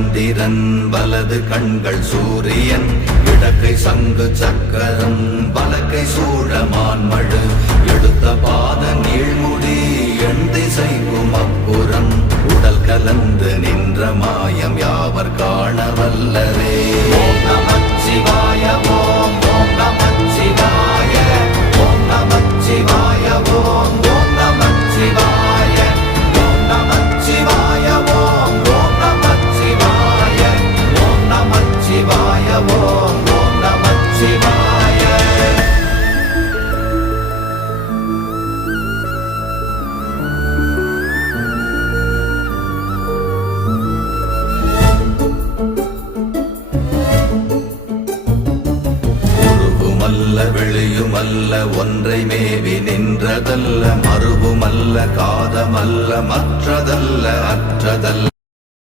சந்திரன் வலது கண்கள் சூரியன் இடக்கை சங்கு சக்கரம் வலக்கை சூழமான்மழு எடுத்த பாத நீழ்முடி எண் திசைக்கும் அப்புறம் உடல் கலந்து நின்ற மாயம் யாவர் காண வல்லரே. ஓம் நமச்சிவாய ஓம் ஓம் நமச்சிவாய ஓம் நமச்சிவாய ஓம் ஓம் நமச்சிவாய ஓம் நமச்சிவாய ஓம் ஓம் நமச்சிவாய ஓம் நமச்சிவாய ஓம் ஓம் நமச்சிவாய. வெளியுமல்ல ஒன்றை மேவி நின்றதல்ல மறுவுமல்ல காதமல்ல மற்றதல்ல அற்றதல்ல